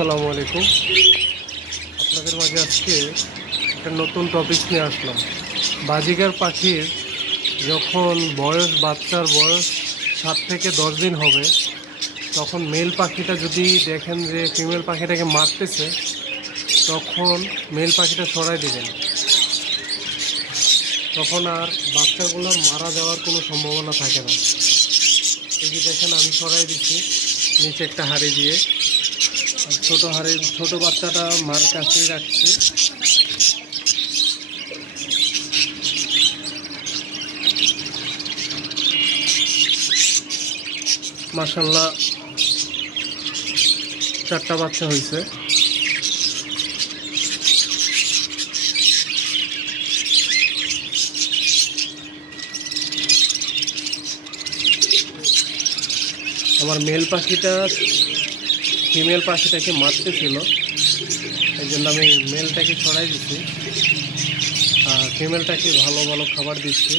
আসসালামু আলাইকুম। আপনাদের মাঝে আজকে একটা নতুন টপিক নিয়ে আসলাম। বাজিগার পাখির যখন বাচ্চার বয়স 7 থেকে 10 দিন হবে, তখন মেল পাখিটা যদি দেখেন যে ফিমেল পাখিটাকে মারতেছে, তখন মেল পাখিটা সরাই দিবেন। তখন আর বাচ্চাগুলো মারা যাওয়ার কোনো সম্ভাবনা থাকে না। এই যে দেখেন, আমি সরাই দিচ্ছি নিচে একটা হাঁড়ি দিয়ে। ছোট বাচ্চাটা মার কাছেই রাখছি। মাশাআল্লাহ 4টা বাচ্চা হয়েছে। আমার মেল পাখিটা ফিমেল পাখিটাকে মারতেছিল, এই জন্য আমি মেলটাকে ছড়াই দিচ্ছি আর ফিমেলটাকে ভালো ভালো খাবার দিচ্ছি।